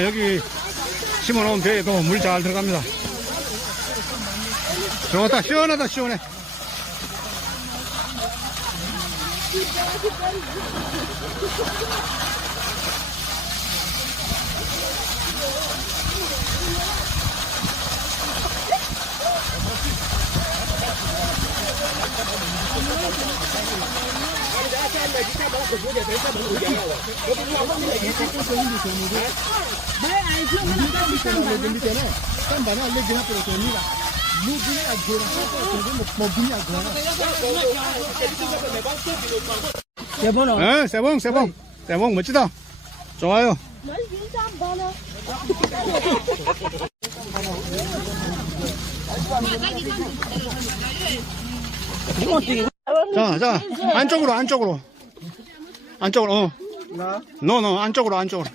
아, 여기 심어놓은 배에도 물 잘 들어갑니다. 좋다, 시원하다, 시원해. 예, 세봉, 세봉. 세봉, 멋지다. 좋아요. 자, 자, 안쪽으로, 안쪽으로. 안쪽으로, 어. 너, 너, 안쪽으로, 안쪽으로.